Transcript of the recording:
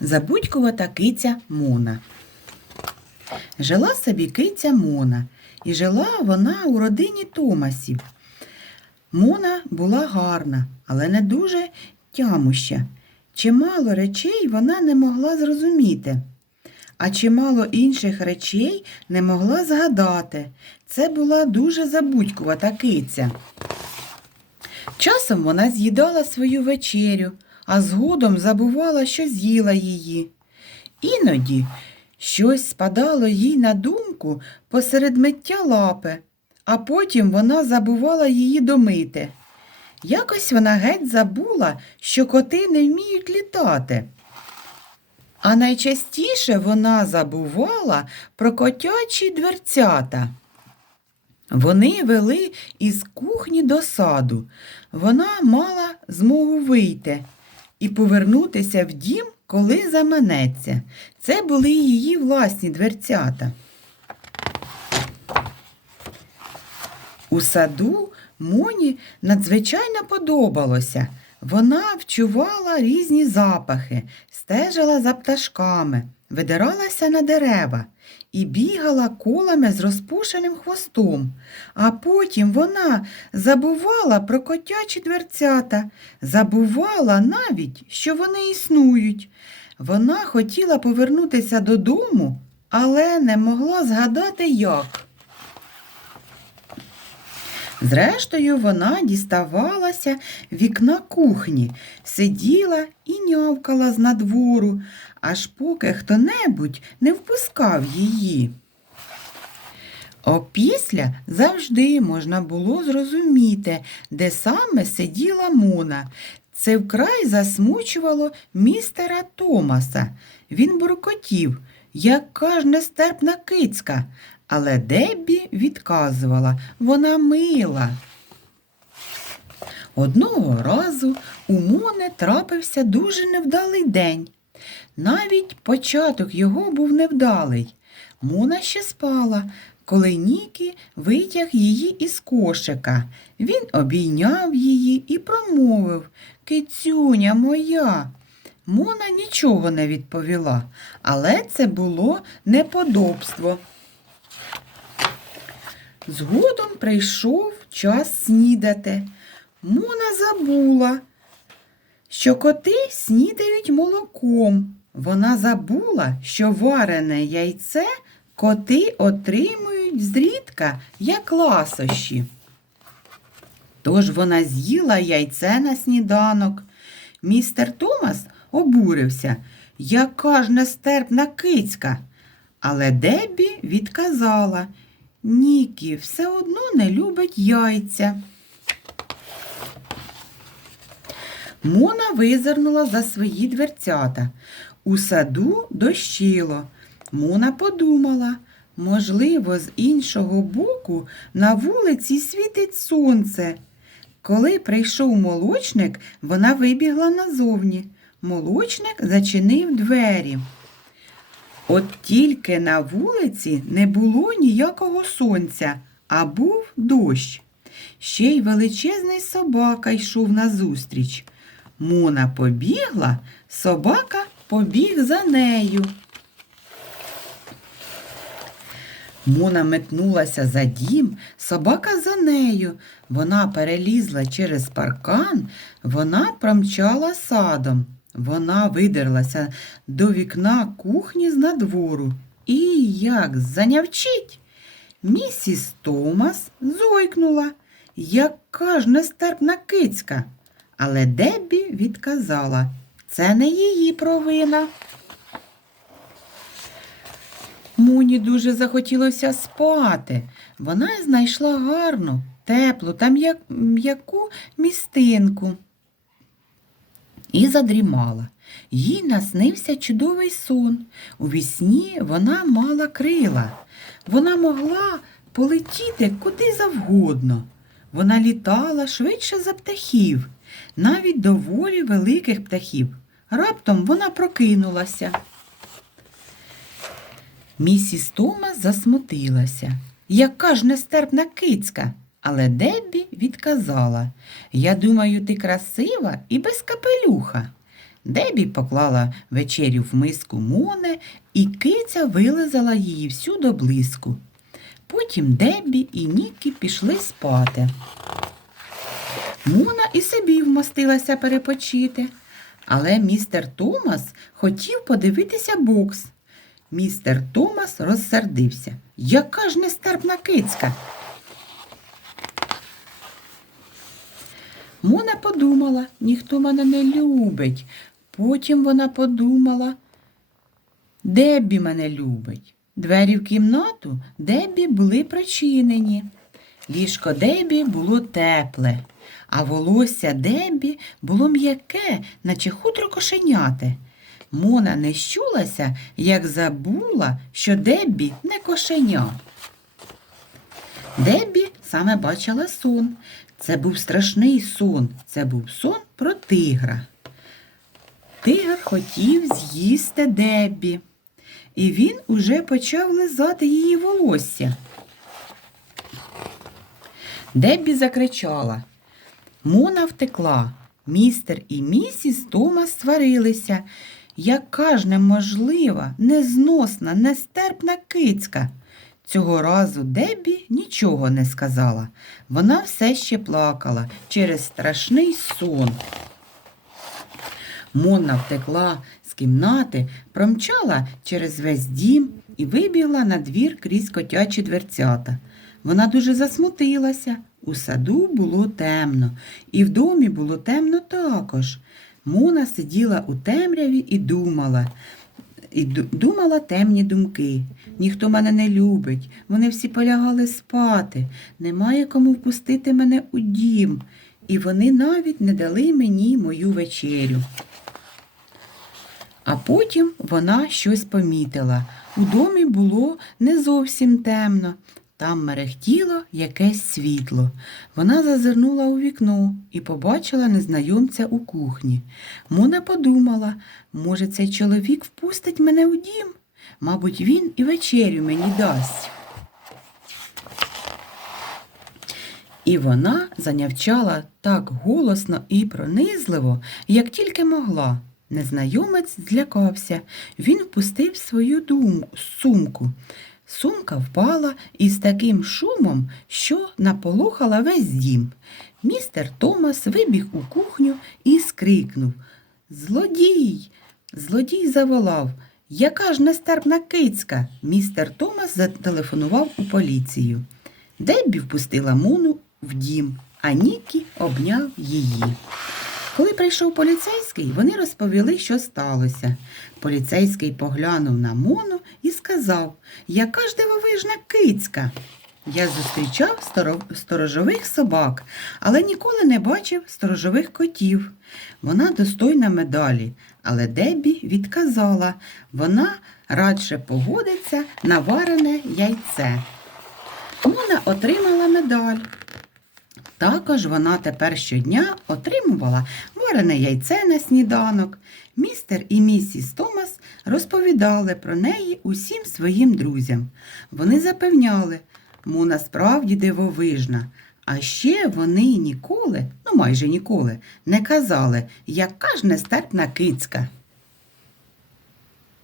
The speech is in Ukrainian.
Забудькувата киця Мона. Жила собі киця Мона, і жила вона у родині Томасів. Мона була гарна, але не дуже тямуща. Чимало речей вона не могла зрозуміти, а чимало інших речей не могла згадати. Це була дуже забудькувата киця. Часом вона з'їдала свою вечерю, а згодом забувала, що з'їла її. Іноді щось спадало їй на думку посеред миття лапи, а потім вона забувала її домити. Якось вона геть забула, що коти не вміють літати. А найчастіше вона забувала про котячі дверцята. Вони вели із кухні до саду. Вона мала змогу вийти і повернутися в дім, коли заманеться. Це були її власні дверцята. У саду Моні надзвичайно подобалося. Вона вчувала різні запахи, стежила за пташками, видиралася на дерева і бігала колами з розпушеним хвостом. А потім вона забувала про котячі дверцята, забувала навіть, що вони існують. Вона хотіла повернутися додому, але не могла згадати як. Зрештою, вона діставалася вікна кухні, сиділа і нявкала з надвору, аж поки хто-небудь не впускав її. Опісля завжди можна було зрозуміти, де саме сиділа Мона. Це вкрай засмучувало містера Томаса. Він буркотів, яка ж нестерпна кицька, але Деббі відказувала, вона мила. Одного разу у Мони трапився дуже невдалий день. Навіть початок його був невдалий. Мона ще спала, коли Нікі витяг її із кошика. Він обійняв її і промовив Кицюня моя. Мона нічого не відповіла, але це було неподобство. Згодом прийшов час снідати. Мона забула, що коти снідають молоком. Вона забула, що варене яйце коти отримують зрідка, як ласощі. Тож вона з'їла яйце на сніданок. Містер Томас обурився, яка ж нестерпна кицька. Але Деббі відказала, Нікі все одно не любить яйця. Мона визирнула за свої дверцята. У саду дощило. Мона подумала, можливо, з іншого боку на вулиці світить сонце. Коли прийшов молочник, вона вибігла назовні. Молочник зачинив двері. От тільки на вулиці не було ніякого сонця, а був дощ. Ще й величезний собака йшов назустріч. Мона побігла, собака побіг за нею. Мона метнулася за дім, собака за нею. Вона перелізла через паркан, вона промчала садом. Вона видерлася до вікна кухні з надвору. І як занявчить. Місіс Томас зойкнула, яка ж нестерпна кицька. Але Деббі відказала, це не її провина. Моні дуже захотілося спати. Вона знайшла гарну, теплу та м'я- м'яку містинку і задрімала. Їй наснився чудовий сон. У вісні вона мала крила. Вона могла полетіти куди завгодно. Вона літала швидше за птахів, навіть доволі великих птахів. Раптом вона прокинулася. Місіс Томас засмутилася. Яка ж нестерпна кицька. Але Деббі відказала Я думаю, ти красива і без капелюха. Дебі поклала вечерю в миску Моне, і киця вилизала її всю до блиску. Потім Дебі і Нікі пішли спати. Мона і собі вмостилася перепочити, але містер Томас хотів подивитися бокс. Містер Томас розсердився. Яка ж нестерпна кицька? Мона подумала, ніхто мене не любить. Потім вона подумала, Деббі мене любить. Двері в кімнату Деббі були причинені. Ліжко Деббі було тепле, а волосся Деббі було м'яке, наче хутро кошеняте. Мона не щулася, як забула, що Деббі не кошеня. Деббі саме бачила сон. Це був страшний сон. Це був сон про тигра. Тигр хотів з'їсти Деббі, і він уже почав лизати її волосся. Деббі закричала. Мона втекла. Містер і місіс Томас сварилися. Яка ж неможлива, незносна, нестерпна кицька. Цього разу Деббі нічого не сказала. Вона все ще плакала через страшний сон. Монна втекла з кімнати, промчала через весь дім і вибігла на двір крізь котячі дверцята. Вона дуже засмутилася. У саду було темно, і в домі було темно також. Мона сиділа у темряві і думала. І думала темні думки. Ніхто мене не любить, вони всі полягали спати, немає кому впустити мене у дім, і вони навіть не дали мені мою вечерю. А потім вона щось помітила. У домі було не зовсім темно. Там мерехтіло якесь світло. Вона зазирнула у вікно і побачила незнайомця у кухні. Мона подумала, може, цей чоловік впустить мене у дім? Мабуть, він і вечерю мені дасть. І вона занявчала так голосно і пронизливо, як тільки могла. Незнайомець злякався. Він впустив свою думку, сумку. Сумка впала із таким шумом, що наполохала весь дім. Містер Томас вибіг у кухню і скрикнув Злодій! Злодій заволав. Яка ж нестерпна кицька? Містер Томас зателефонував у поліцію. Деббі впустила Мону в дім, а Нікі обняв її. Коли прийшов поліцейський, вони розповіли, що сталося. Поліцейський поглянув на Мону і сказав, яка ж дивовижна кицька. Я зустрічав сторожових собак, але ніколи не бачив сторожових котів. Вона достойна медалі, але Дебі відказала, вона радше погодиться на варене яйце. Мона отримала медаль. Також вона тепер щодня отримувала варене яйце на сніданок. Містер і місіс Томас розповідали про неї усім своїм друзям. Вони запевняли, Мона справді дивовижна. А ще вони ніколи, ну майже ніколи, не казали, яка ж нестерпна кицька.